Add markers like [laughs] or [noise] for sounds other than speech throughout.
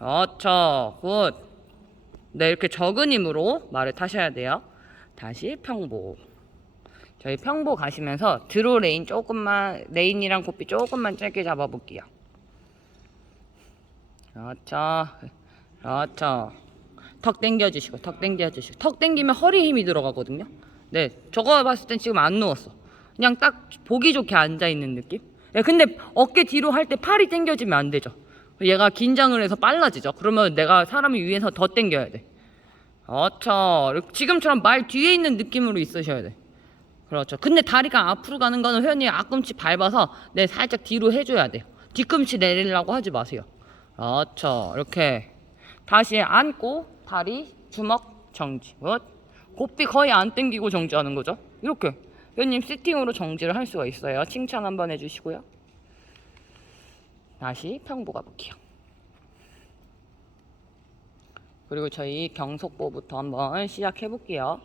그렇죠. 굿. 네, 이렇게 적은 힘으로 말을 타셔야 돼요. 다시 평보. 저희 평보 가시면서 드로 레인 조금만, 레인이랑 고삐 조금만 짧게 잡아볼게요. 그렇죠. 그렇죠. 턱 당겨주시고, 턱 당겨주시고. 턱 당기면 허리 힘이 들어가거든요. 네, 저거 봤을 땐 지금 안 누웠어. 그냥 딱 보기 좋게 앉아있는 느낌? 네, 근데 어깨 뒤로 할 때 팔이 당겨지면 안 되죠. 얘가 긴장을 해서 빨라지죠. 그러면 내가 사람이 위에서 더 당겨야 돼. 그렇죠. 지금처럼 말 뒤에 있는 느낌으로 있으셔야 돼. 그렇죠. 근데 다리가 앞으로 가는 거는 회원님 앞꿈치 밟아서 네 살짝 뒤로 해줘야 돼요. 뒤꿈치 내리려고 하지 마세요. 그렇죠. 이렇게 다시 앉고 다리 주먹 정지. 굿. 고삐 거의 안 당기고 정지하는 거죠. 이렇게 회원님 시팅으로 정지를 할 수가 있어요. 칭찬 한번 해주시고요. 다시 평보 가볼게요. 그리고 저희 경속보부터 한번 시작해 볼게요.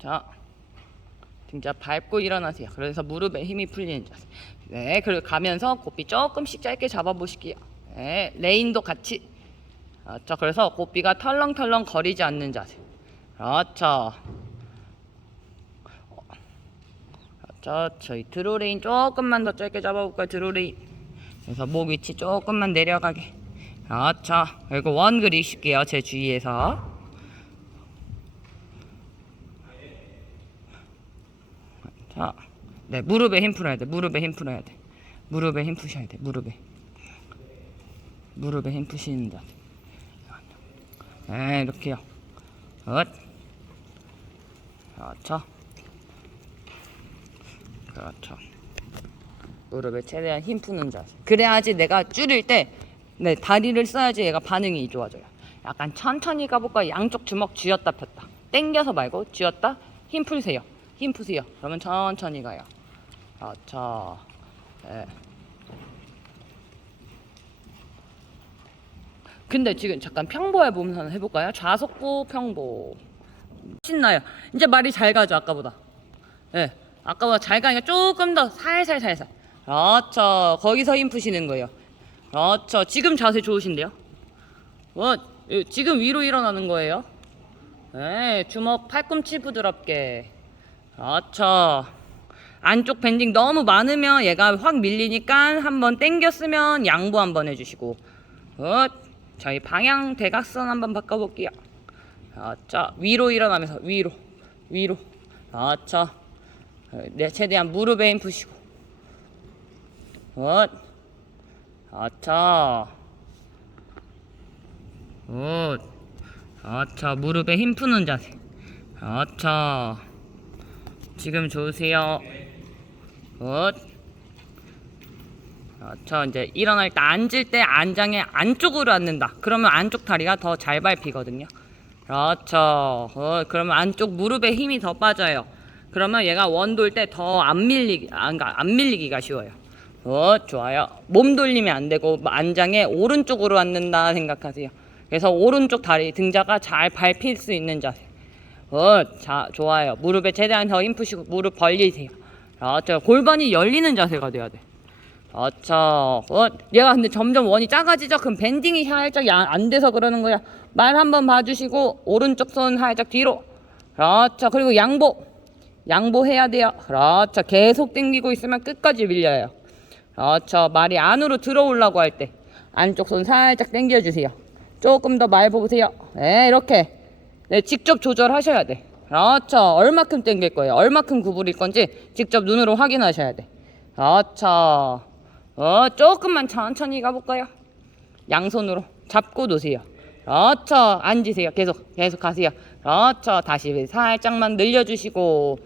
자, 등자 밟고 일어나세요. 그래서 무릎에 힘이 풀리는 자세. 네, 그리고 가면서 고삐 조금씩 짧게 잡아보실게요. 네, 레인도 같이. 그렇죠. 그래서 고삐가 털렁털렁 거리지 않는 자세. 그렇죠. 저 저희 드로레인 조금만 더 짧게 잡아볼까요 드로레인? 그래서 목 위치 조금만 내려가게. 그렇죠. 그리고 원 그리실게요 제 주위에서. 자, 네 무릎에 힘 풀어야 돼 무릎에 힘 풀어야 돼. 무릎에 힘 푸셔야 돼 무릎에. 무릎에 힘 푸시는 다 네, 이렇게요. 엇 그렇죠 그렇죠. 무릎에 최대한 힘 푸는 자세. 그래야지 내가 줄일 때, 네, 다리를 써야지 얘가 반응이 좋아져요. 약간 천천히 가볼까? 양쪽 주먹 쥐었다 폈다. 당겨서 말고 쥐었다. 힘 풀세요. 힘 푸세요. 그러면 천천히 가요. 그렇죠. 네. 근데 지금 잠깐 평보해 보면서 해볼까요? 좌석보 평보. 신나요. 이제 말이 잘 가죠 아까보다. 예. 아까보다 잘 가니까 조금 더 살살 살살. 그렇죠. 거기서 힘 푸시는 거예요. 그렇죠. 지금 자세 좋으신데요? 뭐 예, 지금 위로 일어나는 거예요. 네, 주먹 팔꿈치 부드럽게. 그렇죠. 안쪽 밴딩 너무 많으면 얘가 확 밀리니까 한번 당겼으면 양보 한번 해주시고. 굿. 저희 방향 대각선 한번 바꿔볼게요. 그렇죠. 위로 일어나면서 위로, 위로. 그렇죠. 네, 최대한 무릎에 힘 푸시고. 굿. 아차. 굿. 아차, 무릎에 힘 푸는 자세. 아차. 지금 좋으세요. 굿. 아차, 이제 일어날 때 앉을 때 안장의 안쪽으로 앉는다. 그러면 안쪽 다리가 더 잘 밟히거든요. 그렇죠. 굿. 그러면 안쪽 무릎에 힘이 더 빠져요. 그러면 얘가 원 돌 때 더 안 밀리 안, 안 밀리기가 쉬워요. 어, 좋아요. 몸 돌리면 안 되고 안장에 오른쪽으로 앉는다 생각하세요. 그래서 오른쪽 다리 등자가 잘 밟힐 수 있는 자세. 어, 자, 좋아요. 무릎에 최대한 더 힘 푸시고 무릎 벌리세요. 그렇죠. 골반이 열리는 자세가 돼야 돼. 그렇죠. 어, 얘가 근데 점점 원이 작아지죠? 그럼 밴딩이 살짝 야- 안 돼서 그러는 거야. 말 한번 봐주시고 오른쪽 손 살짝 뒤로. 그렇죠. 그리고 양보. 양보해야 돼요. 그렇죠. 계속 당기고 있으면 끝까지 밀려요. 그렇죠. 말이 안으로 들어오려고 할 때 안쪽 손 살짝 당겨주세요. 조금 더 말 보세요. 네, 이렇게. 네, 직접 조절하셔야 돼. 그렇죠. 얼마큼 당길 거예요. 얼마큼 구부릴 건지 직접 눈으로 확인하셔야 돼. 그렇죠. 어, 조금만 천천히 가볼까요? 양손으로 잡고 놓으세요. 그렇죠. 앉으세요. 계속, 계속 가세요. 그렇죠. 다시 살짝만 늘려주시고,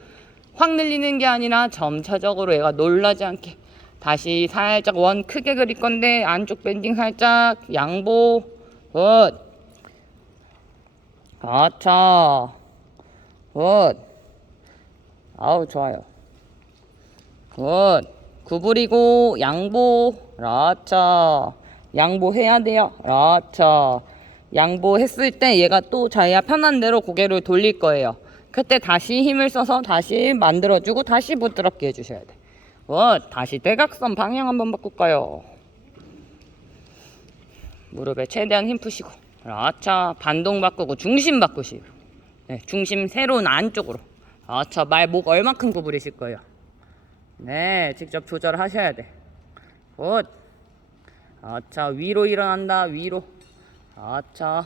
확 늘리는 게 아니라 점차적으로 얘가 놀라지 않게 다시 살짝 원 크게 그릴 건데, 안쪽 밴딩 살짝 양보. 굿. 그렇죠. 굿. 아우, 좋아요. 굿. 구부리고 양보. 그렇죠. 양보해야 돼요. 그렇죠. 양보했을 때 얘가 또 자기가 편한 대로 고개를 돌릴 거예요. 그때 다시 힘을 써서 다시 만들어주고 다시 부드럽게 해주셔야 돼. 어, 다시 대각선 방향 한번 바꿀까요? 무릎에 최대한 힘 푸시고. 그렇죠. 반동 바꾸고 중심 바꾸시고. 네, 중심 새로운 안쪽으로. 그렇죠. 말목 얼마큼 구부리실 거예요? 네, 직접 조절하셔야 돼. 굿. 그렇죠. 위로 일어난다. 위로. 그렇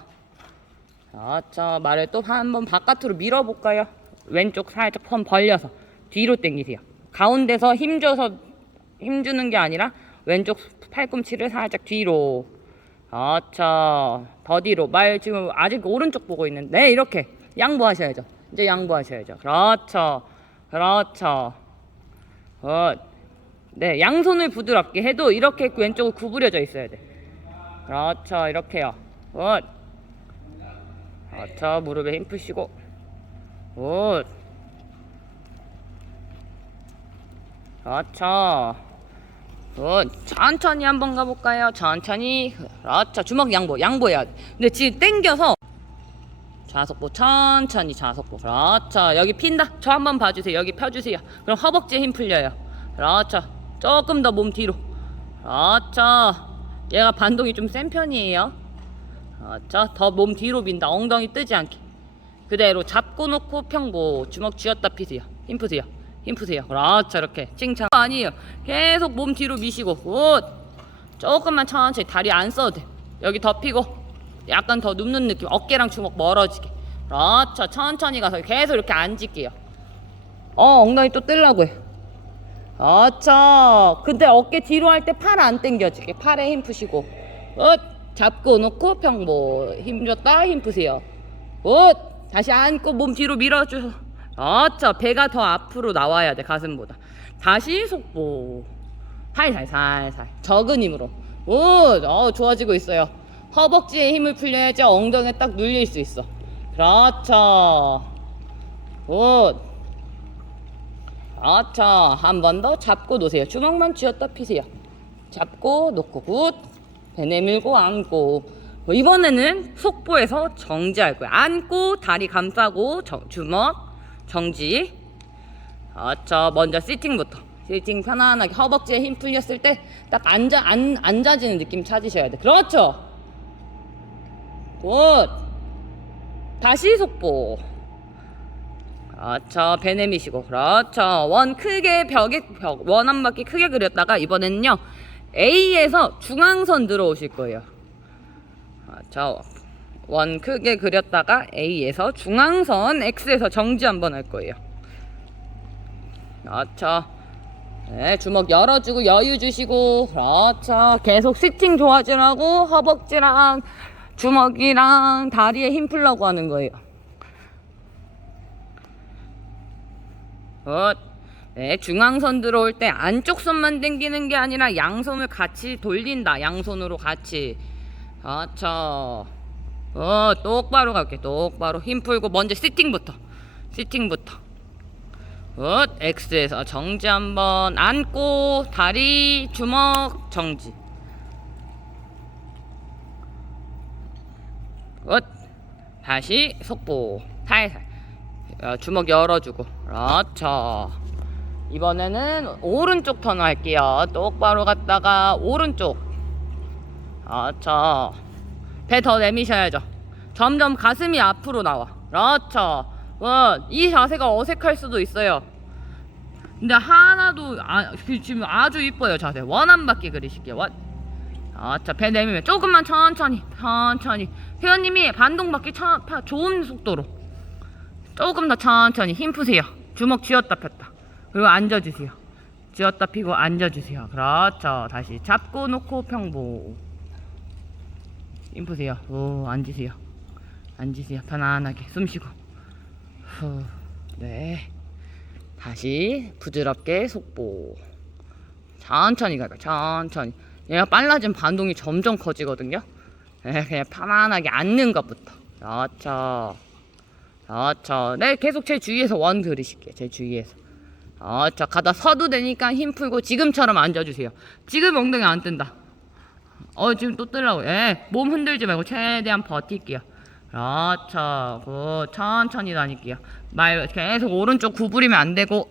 죠. 그렇죠. 말을 또 한번 바깥으로 밀어볼까요? 왼쪽 살짝 펀 벌려서 뒤로 당기세요. 가운데서 힘줘서 힘주는 게 아니라 왼쪽 팔꿈치를 살짝 뒤로. 그렇죠. 더 뒤로. 말 지금 아직 오른쪽 보고 있는데 네, 이렇게 양보하셔야죠. 이제 양보하셔야죠. 그렇죠. 그렇죠. 어, 네, 양손을 부드럽게 해도 이렇게 왼쪽으로 구부려져 있어야 돼. 그렇죠. 이렇게요. 어. 그렇죠. 무릎에 힘 푸시고. 굿. 그렇죠. 굿. 천천히 한번 가볼까요? 천천히. 그렇죠. 주먹 양보. 양보해야 돼. 근데 지금 당겨서 좌석보 천천히 좌석보. 그렇죠. 여기 핀다. 저 한번 봐주세요. 여기 펴주세요. 그럼 허벅지에 힘 풀려요. 그렇죠. 조금 더 몸 뒤로. 그렇죠. 얘가 반동이 좀 센 편이에요. 그렇죠. 더몸 뒤로 빈다. 엉덩이 뜨지 않게. 그대로 잡고 놓고 평보. 주먹 쥐었다 피세요. 힘 푸세요. 힘 푸세요. 그렇죠. 이렇게. 칭찬. 아니에요. 계속 몸 뒤로 미시고. 굿. 조금만 천천히 다리 안 써도 돼. 여기 더 피고. 약간 더 눕는 느낌. 어깨랑 주먹 멀어지게. 그렇죠. 천천히 가서 계속 이렇게 앉을게요. 어, 엉덩이 또 뜰라고 해. 그렇죠. 근데 어깨 뒤로 할 때 팔 안 당겨지게. 팔에 힘 푸시고. 굿. 잡고 놓고 평보. 힘 줬다. 힘 푸세요. 굿. 다시 안고 몸 뒤로 밀어줘. 그렇죠. 배가 더 앞으로 나와야 돼. 가슴보다. 다시 속보. 살살 살살. 적은 힘으로. 굿. 어, 좋아지고 있어요. 허벅지에 힘을 풀려야지 엉덩이에 딱 눌릴 수 있어. 그렇죠. 굿. 그렇죠. 한 번 더 잡고 놓으세요. 주먹만 쥐었다 피세요. 잡고 놓고 굿. 배 내밀고 안고. 어, 이번에는 속보에서 정지할 거야. 안고 다리 감싸고 정- 주먹 정지. 그렇죠. 먼저 시팅부터. 시팅 편안하게 허벅지에 힘 풀렸을 때 딱 앉아 안, 앉아지는 느낌 찾으셔야 돼. 그렇죠. 굿. 다시 속보. 그렇죠. 배 내미시고. 그렇죠. 원 크게 벽에 벽, 원 한 바퀴 크게 그렸다가 이번에는요. A에서 중앙선 들어오실 거예요. 그렇죠. 원 크게 그렸다가 A에서 중앙선 X에서 정지 한번 할 거예요. 그렇죠. 네, 주먹 열어주고 여유 주시고 그렇죠. 계속 시팅 도와주라고 허벅지랑 주먹이랑 다리에 힘 풀라고 하는 거예요. 굿. 네, 중앙선 들어올 때 안쪽 손만 당기는 게 아니라 양손을 같이 돌린다. 양손으로 같이. 그렇죠. 어, 똑바로 갈게. 똑바로 힘 풀고 먼저 시팅부터. 시팅부터. 굿. X에서 정지 한번 안고 다리 주먹 정지. 굿. 다시 속보. 살살. 어, 주먹 열어주고. 그렇죠. 이번에는 오른쪽 턴 할게요. 똑바로 갔다가 오른쪽. 그렇죠. 배 더 내미셔야죠. 점점 가슴이 앞으로 나와. 그렇죠. 어, 이 자세가 어색할 수도 있어요. 근데 하나도 아, 그 지금 아주 이뻐요 자세. 원 한 바퀴 그리실게요. 원. 아자 배 내밀면 조금만 천천히 천천히 회원님이 반동 받기 좋은 속도로 조금 더 천천히 힘 푸세요. 주먹 쥐었다 폈다. 그리고 앉아주세요. 쥐었다 피고 앉아주세요. 그렇죠. 다시 잡고 놓고 평보. 힘 푸세요. 오, 앉으세요. 앉으세요. 편안하게 숨 쉬고. 후, 네. 다시 부드럽게 속보. 천천히 가요. 천천히. 얘가 빨라지면 반동이 점점 커지거든요. 네, 그냥 편안하게 앉는 것부터. 그렇죠. 그렇죠. 네, 계속 제 주위에서 원 그리실게요. 제 주위에서. 그렇죠. 가다 서도 되니까 힘 풀고 지금처럼 앉아주세요. 지금 엉덩이 안 뜬다. 어, 지금 또 뜨려고. 예, 몸 흔들지 말고 최대한 버틸게요. 그렇죠. 굿. 천천히 다닐게요. 말 계속 오른쪽 구부리면 안 되고.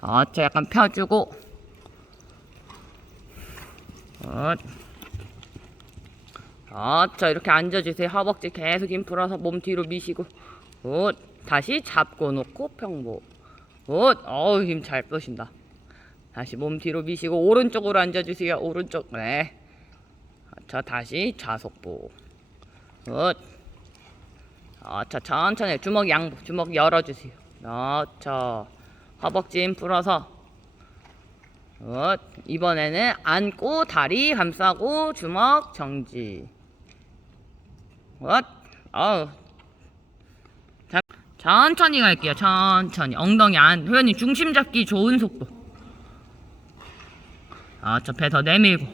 그렇죠. 약간 펴주고. 굿. 그렇죠. 이렇게 앉아주세요. 허벅지 계속 힘 풀어서 몸 뒤로 미시고. 굿. 다시 잡고 놓고 평보. 굿. 어우, 힘 잘 빼신다. 다시 몸 뒤로 미시고 오른쪽으로 앉아주세요. 오른쪽. 네. 자 다시 좌속보. 굿. 어, 자 천천히 주먹 양보 주먹 열어주세요. 그렇죠. 허벅지 힘 풀어서. 굿. 이번에는 안고 다리 감싸고 주먹 정지. 굿. 어우. 자, 천천히 갈게요. 천천히 엉덩이 안 회원님 중심 잡기 좋은 속도. 아저 배더 내밀고.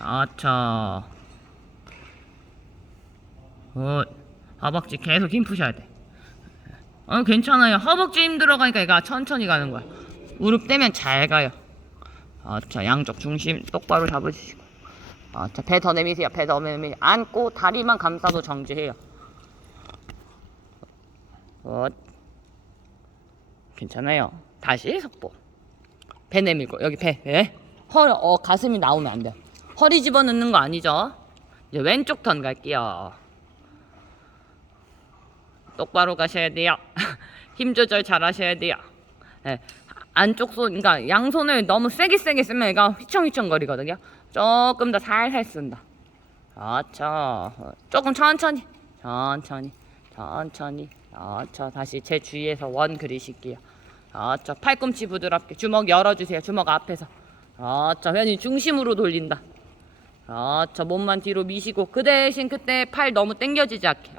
아차. 굿. 허벅지 계속 힘 푸셔야 돼. 어, 괜찮아요. 허벅지 힘 들어가니까 얘가 천천히 가는 거야. 무릎 떼면 잘 가요. 아차, 양쪽 중심 똑바로 잡으시고. 아차, 배 더 내미세요. 배 더 내미세요. 안고 다리만 감싸도 정지해요. 굿. 괜찮아요. 다시 속보. 배 내밀고 여기 배. 배. 허, 어, 가슴이 나오면 안 돼요. 허리 집어넣는 거 아니죠? 이제 왼쪽 턴 갈게요. 똑바로 가셔야 돼요. [laughs] 힘 조절 잘 하셔야 돼요. 네. 안쪽 손, 그러니까 양손을 너무 세게 세게 쓰면 얘가 휘청휘청 거리거든요. 조금 더 살살 쓴다. 그렇죠. 조금 천천히, 천천히, 천천히. 그렇죠. 다시 제 주위에서 원 그리실게요. 그렇죠. 팔꿈치 부드럽게 주먹 열어주세요. 주먹 앞에서. 그렇죠. 회원님 중심으로 돌린다. 그렇죠. 몸만 뒤로 미시고 그 대신 그때 팔 너무 당겨지지 않게.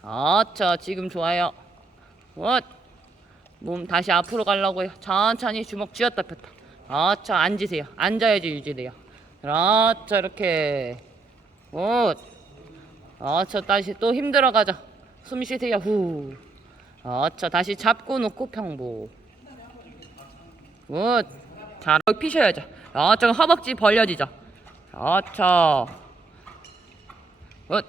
그렇죠. 지금 좋아요. 굿. 몸 다시 앞으로 가려고요. 천천히 주먹 쥐었다 폈다. 그렇죠. 앉으세요. 앉아야지 유지돼요. 그렇죠. 이렇게. 굿. 그렇죠. 다시 또 힘들어 가죠. 숨 쉬세요. 후. 그렇죠. 다시 잡고 놓고 평보. 굿. 잘 피셔야죠. 그렇죠. 허벅지 벌려지죠. 그렇죠. 굿.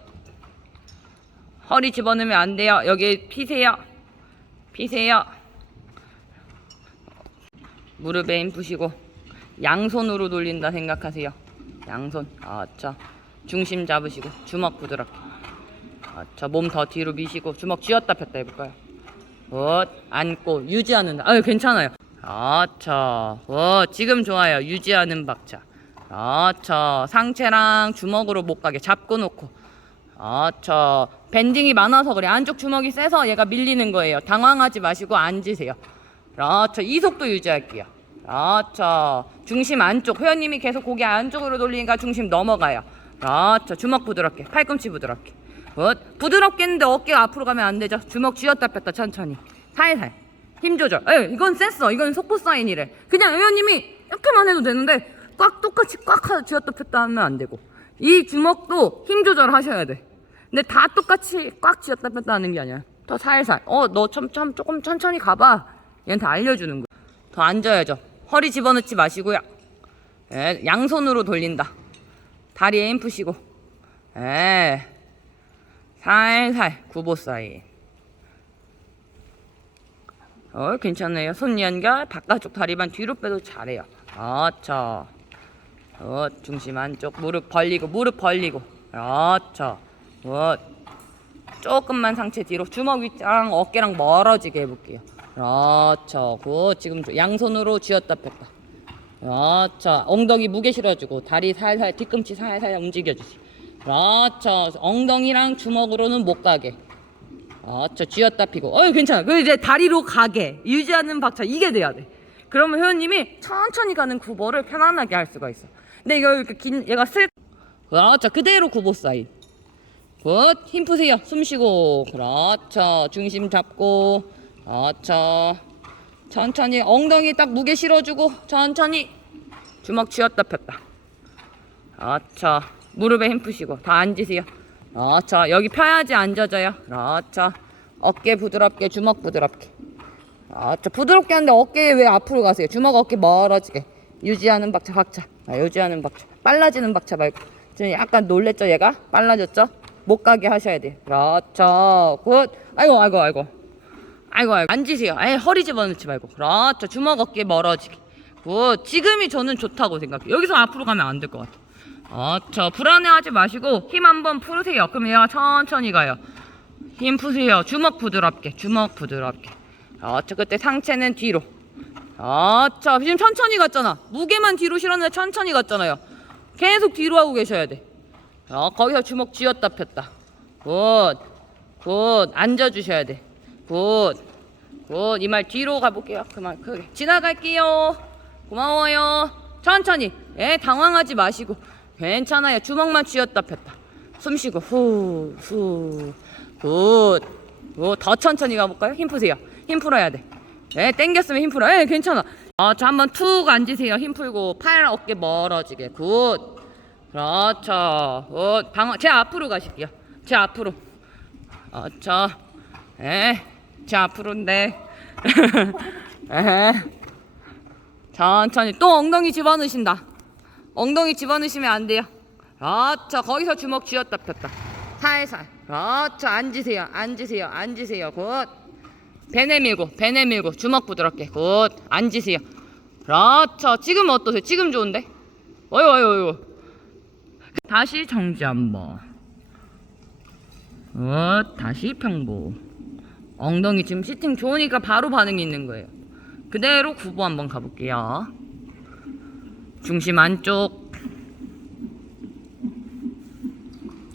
허리 집어넣으면 안 돼요. 여기 피세요. 피세요. 무릎에 힘 푸시고 양손으로 돌린다 생각하세요. 양손. 아차. 중심 잡으시고 주먹 부드럽게. 아차. 몸더 뒤로 미시고 주먹 쥐었다 폈다 해볼까요? 굿. 안고 유지하는. 아유 괜찮아요. 굿. 지금 좋아요. 유지하는 박자. 아차. 상체랑 주먹으로 못 가게 잡고 놓고. 아차. 밴딩이 많아서 그래. 안쪽 주먹이 세서 얘가 밀리는 거예요. 당황하지 마시고 앉으세요. 그렇죠. 이 속도 유지할게요. 그렇죠. 중심 안쪽. 회원님이 계속 고개 안쪽으로 돌리니까 중심 넘어가요. 그렇죠. 주먹 부드럽게. 팔꿈치 부드럽게. 굿. 부드럽게 했는데 어깨가 앞으로 가면 안 되죠. 주먹 쥐었다 뺐다 천천히. 살살. 힘 조절. 에 이건 셌어. 이건 속보 사인이래. 그냥 회원님이 이렇게만 해도 되는데 꽉 똑같이 꽉 쥐었다 폈다 하면 안 되고. 이 주먹도 힘 조절 하셔야 돼. 근데 다 똑같이 꽉 쥐었다 뺐다 하는 게 아니야. 더 살살. 어, 너 참, 참, 조금 천천히 가봐. 얘한테 알려주는 거야. 더 앉아야죠. 허리 집어넣지 마시고요. 예, 양손으로 돌린다. 다리에 힘 푸시고. 예. 살살 구보 사이. 어, 괜찮네요. 손 연결, 바깥쪽 다리만 뒤로 빼도 잘해요. 그렇죠. 어, 중심 안쪽 무릎 벌리고 무릎 벌리고. 그렇죠. 어, 조금만 상체 뒤로 주먹 위랑 어깨랑 멀어지게 해볼게요. 그렇죠. 굿. 지금 양손으로 쥐었다 폈다. 그렇죠. 엉덩이 무게 실어주고 다리 살살 뒤꿈치 살살 움직여주세요. 그렇죠. 엉덩이랑 주먹으로는 못 가게. 그렇죠. 쥐었다 피고. 어이 괜찮아. 그 이제 다리로 가게 유지하는 박자 이게 돼야 돼. 그러면 회원님이 천천히 가는 구보를 편안하게 할 수가 있어. 근데 이거 이렇게 긴 얘가 슬 그렇죠. 그대로 구보 사인. 굿. 힘 푸세요. 숨 쉬고. 그렇죠. 중심 잡고. 그렇죠. 천천히 엉덩이 딱 무게 실어주고 천천히 주먹 쥐었다 폈다. 그렇죠. 무릎에 힘 푸시고 다 앉으세요. 그렇죠. 여기 펴야지 앉아져요. 그렇죠. 어깨 부드럽게 주먹 부드럽게. 그렇죠. 부드럽게 하는데 어깨 왜 앞으로 가세요? 주먹 어깨 멀어지게 유지하는 박자 박자. 아, 유지하는 박자. 빨라지는 박자 말고. 지금 약간 놀랬죠 얘가? 빨라졌죠? 못 가게 하셔야 돼. 그렇죠. 굿. 아이고 아이고 아이고. 아이고 아이고 앉으세요. 에이 허리 집어넣지 말고. 그렇죠. 주먹 어깨 멀어지게. 굿. 지금이 저는 좋다고 생각해요. 여기서 앞으로 가면 안 될 것 같아. 그 렇죠. 불안해하지 마시고 힘 한번 풀으세요. 그럼 얘가 천천히 가요. 힘 푸세요. 주먹 부드럽게. 주먹 부드럽게. 그렇죠. 그때 상체는 뒤로. 그렇죠. 지금 천천히 갔잖아. 무게만 뒤로 실었는데 천천히 갔잖아요. 계속 뒤로 하고 계셔야 돼. 어, 거기서 주먹 쥐었다 폈다. 굿. 굿. 앉아 주셔야 돼. 굿. 굿. 이 말 뒤로 가볼게요. 그만 크게. 지나갈게요. 고마워요. 천천히. 예, 당황하지 마시고. 괜찮아요. 주먹만 쥐었다 폈다. 숨 쉬고 후, 후. 굿. 굿. 더 천천히 가볼까요? 힘 푸세요. 힘 풀어야 돼. 예, 땡겼으면 힘 풀어. 예, 괜찮아. 어, 저 한번 툭 앉으세요. 힘 풀고 팔 어깨 멀어지게. 굿. 그렇죠. 굿. 방어. 제 앞으로 가실게요. 제 앞으로. 그렇죠. 예. 제 앞으로인데. 에. [laughs] 천천히 또 엉덩이 집어넣으신다. 엉덩이 집어넣으시면 안 돼요. 그렇죠. 거기서 주먹 쥐었다 폈다. 살살. 그렇죠. 앉으세요. 앉으세요. 앉으세요. 굿. 배 내밀고 배 내밀고 주먹 부드럽게 굿. 앉으세요. 그렇죠. 지금 어떠세요? 지금 좋은데? 어유 어유 어유. 다시 정지 한 번. 굿. 다시 평보. 엉덩이 지금 시팅 좋으니까 바로 반응이 있는 거예요. 그대로 구보 한번 가볼게요. 중심 안쪽.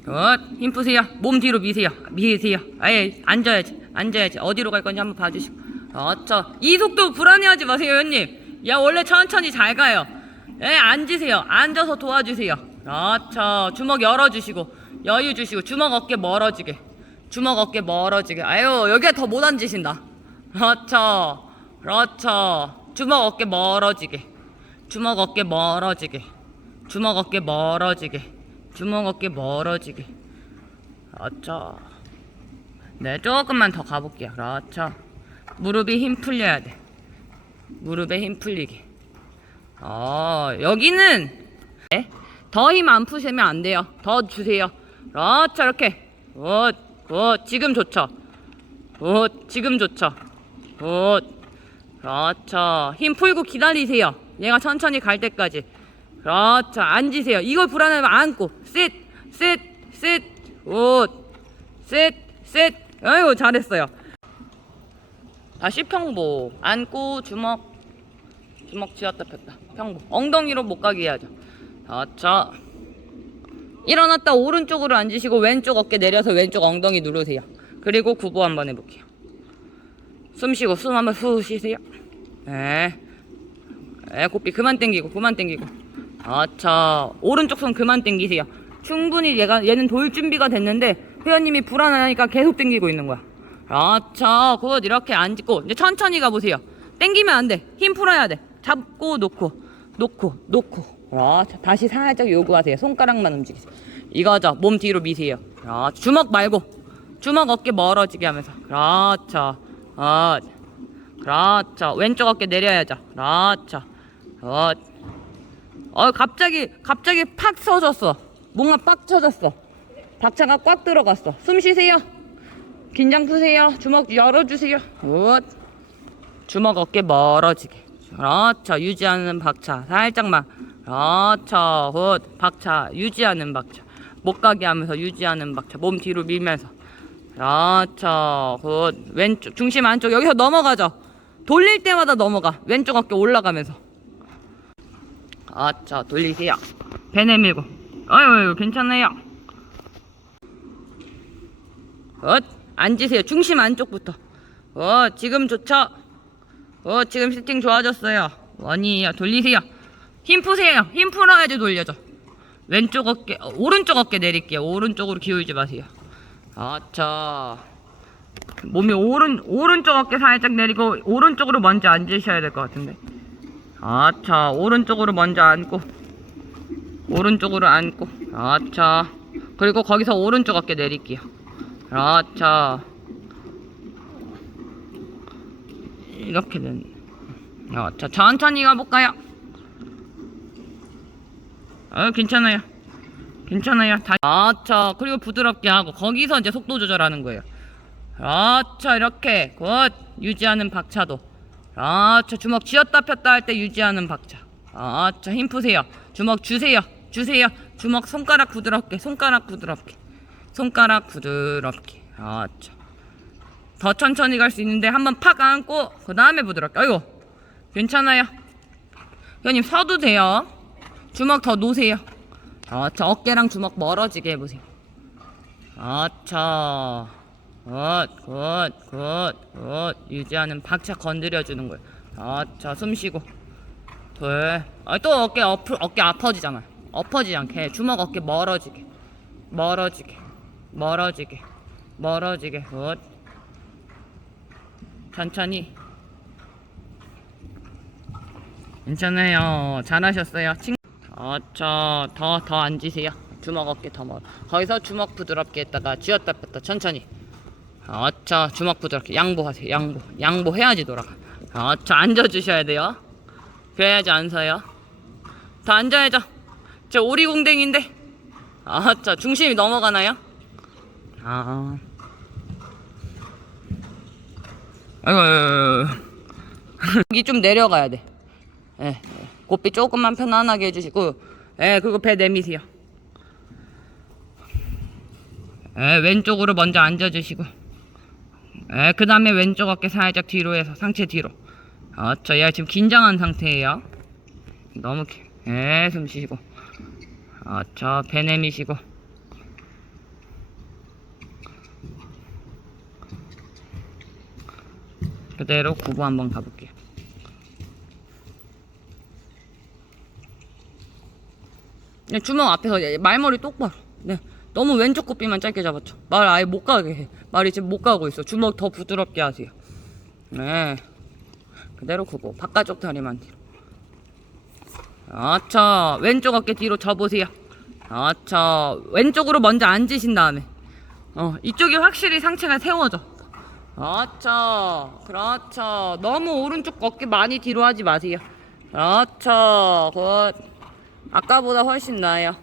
굿. 힘 푸세요. 몸 뒤로 미세요. 미세요. 아예 앉아야지. 앉아야지. 어디로 갈 건지 한번 봐주시고. 그렇죠. 이 속도 불안해하지 마세요, 형님. 야, 원래 천천히 잘 가요. 예, 앉으세요. 앉아서 도와주세요. 그렇죠. 주먹 열어주시고, 여유 주시고, 주먹 어깨 멀어지게. 주먹 어깨 멀어지게. 아유, 여기가 더 못 앉으신다. 그렇죠. 그렇죠. 주먹 어깨 멀어지게. 주먹 어깨 멀어지게. 주먹 어깨 멀어지게. 주먹 어깨 멀어지게. 그렇죠. 네, 조금만 더 가볼게요. 그렇죠. 무릎이 힘 풀려야 돼. 무릎에 힘 풀리게. 어, 여기는 네, 더힘 안 푸시면 안 돼요. 더 주세요. 그렇죠, 이렇게. 굿, 굿. 지금 좋죠. 굿, 지금 좋죠. 굿. 그렇죠. 힘 풀고 기다리세요. 얘가 천천히 갈 때까지. 그렇죠. 앉으세요. 이걸 불안하면 안고. sit, sit. 아이고, 잘했어요. 다시 평보. 안고 주먹. 주먹 쥐었다 폈다. 평보. 엉덩이로 못 가게 해야죠. 그렇죠. 일어났다 오른쪽으로 앉으시고 왼쪽 어깨 내려서 왼쪽 엉덩이 누르세요. 그리고 구보 한번 해볼게요. 숨 쉬고 숨 한번 후 쉬세요. 네. 네, 고삐 그만 당기고 그만 당기고. 아차 오른쪽 손 그만 당기세요. 충분히 얘가 얘는 돌 준비가 됐는데 회원님이 불안하니까 계속 당기고 있는 거야. 아차 굿 이렇게 앉고 이제 천천히 가보세요. 당기면 안 돼. 힘 풀어야 돼. 잡고 놓고 놓고 놓고. 그렇죠. 다시 살짝 요구하세요. 손가락만 움직이세요. 이거죠. 몸 뒤로 미세요. 그렇죠. 주먹 말고 주먹 어깨 멀어지게 하면서. 그렇죠. 어, 그렇죠. 왼쪽 어깨 내려야죠. 그렇죠. 어, 어 갑자기 갑자기 팍 서졌어. 뭔가 빡 쳐졌어. 박차가 꽉 들어갔어. 숨 쉬세요. 긴장 푸세요. 주먹 열어주세요. 굿. 주먹 어깨 멀어지게. 그렇죠. 유지하는 박차. 살짝만. 그렇죠. 굿. 박차. 유지하는 박차. 못 가게 하면서 유지하는 박차. 몸 뒤로 밀면서. 그렇죠. 굿. 왼쪽. 중심 안쪽. 여기서 넘어가죠. 돌릴 때마다 넘어가. 왼쪽 어깨 올라가면서. 아차. 돌리세요. 배 내밀고. 아유 괜찮아요. 굿. 앉으세요. 중심 안쪽부터. 어, 지금 좋죠? 어, 지금 세팅 좋아졌어요. 원이에요. 돌리세요. 힘 푸세요. 힘 풀어야지 돌려져. 왼쪽 어깨, 어, 오른쪽 어깨 내릴게요. 오른쪽으로 기울지 마세요. 아차. 몸이 오른, 오른쪽 어깨 살짝 내리고, 오른쪽으로 먼저 앉으셔야 될 것 같은데. 아차. 오른쪽으로 먼저 앉고, 오른쪽으로 앉고, 아차. 그리고 거기서 오른쪽 어깨 내릴게요. 아차. 이렇게 된. 어, 자, 천천히 가볼까요? 어, 괜찮아요. 괜찮아요. 다. 그렇죠. 그리고 부드럽게 하고 거기서 이제 속도 조절하는 거예요. 그렇죠. 이렇게 굿 유지하는 박차도. 그렇죠. 주먹 쥐었다 폈다 할 때 유지하는 박차. 그렇죠. 힘 푸세요. 주먹 주세요. 주세요. 주먹 손가락 부드럽게. 손가락 부드럽게. 손가락 부드럽게. 그렇죠. 더 천천히 갈 수 있는데 한번 팍 안고 그 다음에 부드럽게. 아이고 괜찮아요. 회원님 서도 돼요. 주먹 더 놓으세요. 그렇죠. 어깨랑 주먹 멀어지게 해보세요. 그렇죠. 굿, 굿, 굿, 굿. 유지하는 박차 건드려주는 거예요. 그렇죠. 숨 쉬고. 둘. 아, 또 어깨 엎, 어깨 아파지잖아. 엎어지지 않게. 주먹 어깨 멀어지게. 멀어지게. 멀어지게. 멀어지게. 굿. 천천히. 괜찮아요. 잘하셨어요. 친... 그렇죠. 더, 더 앉으세요. 주먹 어깨 더 멀어. 거기서 주먹 부드럽게 했다가 쥐었다 폈다 천천히. 그렇죠. 주먹 부드럽게 양보하세요. 양보. 양보해야지 돌아가. 그렇죠. 앉아주셔야 돼요. 그래야지 안 서요. 더 앉아야죠. 저 오리공댕인데. 그렇죠. 중심이 넘어가나요? 아. 아이고, 아이고. [laughs] 여기 좀 내려가야 돼. 예, 예. 고삐 조금만 편안하게 해주시고, 예, 그리고 배 내미세요. 예, 왼쪽으로 먼저 앉아주시고, 예, 그 다음에 왼쪽 어깨 살짝 뒤로 해서 상체 뒤로. 그렇죠. 얘가 지금 긴장한 상태예요. 너무, 기- 예, 숨 쉬시고. 그렇죠. 배 내미시고. 그대로 구부 한번 가볼게요. 네, 주먹 앞에서 얘- 말머리 똑바로. 네. 너무 왼쪽 굽비만 짧게 잡았죠. 말 아예 못 가게 해. 말이 지금 못 가고 있어. 주먹 더 부드럽게 하세요. 네. 그대로 구부. 바깥쪽 다리만 뒤로. 아차. 왼쪽 어깨 뒤로 접으세요. 아차. 왼쪽으로 먼저 앉으신 다음에. 어, 이쪽이 확실히 상체가 세워져. 그렇죠. 그렇죠. 너무 오른쪽 어깨 많이 뒤로 하지 마세요. 그렇죠. 굿. 아까보다 훨씬 나아요.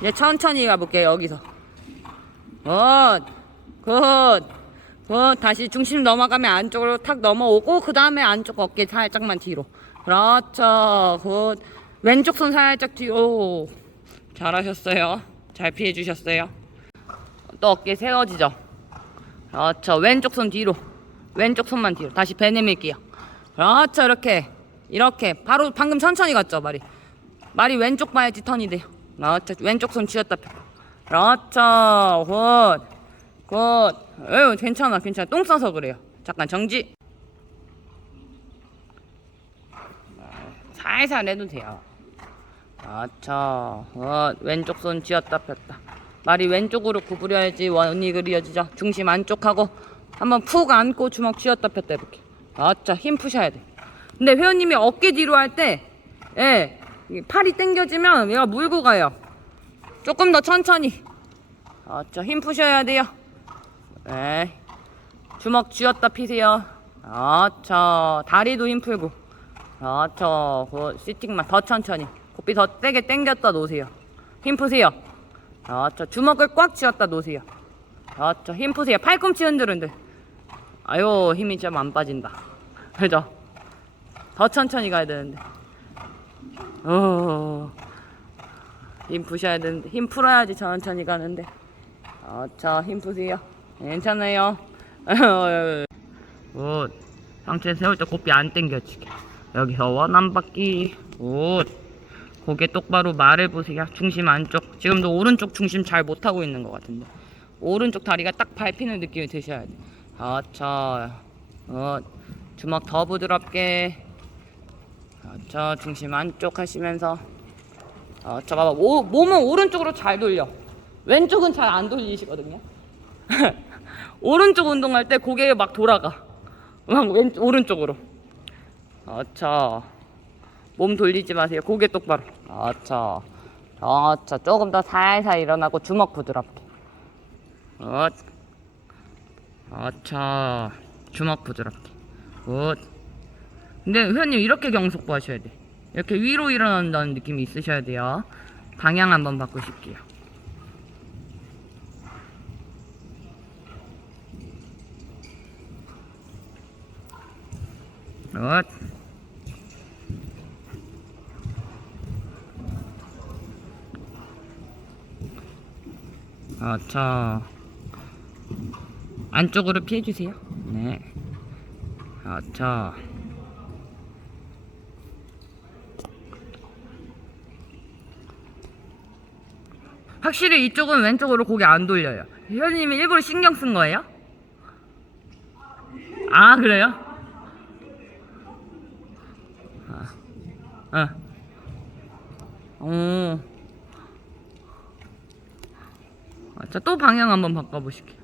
이제 천천히 가볼게요, 여기서. 굿. 굿. 굿. 다시 중심 넘어가면 안쪽으로 탁 넘어오고, 그 다음에 안쪽 어깨 살짝만 뒤로. 그렇죠. 굿. 왼쪽 손 살짝 뒤로. 잘하셨어요. 잘 피해주셨어요. 또 어깨 세워지죠. 그렇죠. 왼쪽 손 뒤로. 왼쪽 손만 뒤로. 다시 배 내밀게요. 그렇죠. 이렇게. 이렇게. 바로 방금 천천히 갔죠, 말이. 말이 왼쪽 봐야지 턴이 돼요. 그렇죠. 왼쪽 손 쥐었다 펴. 그렇죠. 굿. 굿. 에휴, 괜찮아, 괜찮아. 똥 싸서 그래요. 잠깐 정지. 살살 해도 돼요. 그렇죠. 굿. 왼쪽 손 쥐었다 폈다. 말이 왼쪽으로 구부려야지 원이 그려지죠. 중심 안쪽하고 한번 푹 안고 주먹 쥐었다 폈다 해볼게. 아차 힘 푸셔야 돼. 근데 회원님이 어깨 뒤로 할 때, 예, 이 팔이 당겨지면 얘가 물고 가요. 조금 더 천천히. 아차 힘 푸셔야 돼요. 예, 주먹 쥐었다 피세요. 아차 다리도 힘 풀고. 아차 그 시팅만 더 천천히. 고삐 더 세게 당겼다 놓으세요. 힘 푸세요. 아차 주먹을 꽉 쥐었다 놓으세요. 아차 힘 푸세요. 팔꿈치 흔들흔들. 아유 힘이 좀 안 빠진다. 그죠? 더 천천히 가야 되는데. 어. 힘 푸셔야 되는데 힘 풀어야지 천천히 가는데. 아차 힘 푸세요. 괜찮아요. [laughs] 굿. 상체 세울 때 고삐 안 당겨지게. 여기서 원 한 바퀴. 굿. 고개 똑바로 말을 보세요. 중심 안쪽. 지금도 오른쪽 중심 잘 못하고 있는 것 같은데. 오른쪽 다리가 딱 밟히는 느낌이 드셔야 돼. 아차. 어, 주먹 더 부드럽게. 아차. 중심 안쪽 하시면서. 아차. 봐봐. 오, 몸은 오른쪽으로 잘 돌려. 왼쪽은 잘 안 돌리시거든요. [laughs] 오른쪽 운동할 때 고개 막 돌아가. 막 왼, 오른쪽으로. 아차. 몸 돌리지 마세요. 고개 똑바로. 아차. 아차. 조금 더 살살 일어나고 주먹 부드럽게. 어. 아차. 주먹 부드럽게. 굿. 근데 회원님 이렇게 경속부 하셔야 돼. 이렇게 위로 일어난다는 느낌이 있으셔야 돼요. 방향 한번 바꾸실게요. 굿. 아차. 안쪽으로 피해주세요. 네. 아차. 확실히 이쪽은 왼쪽으로 고개 안 돌려요. 현님이 일부러 신경 쓴 거예요? 아 그래요? 아, 어. 오. 아, 자, 또 방향 한번 바꿔보실게요.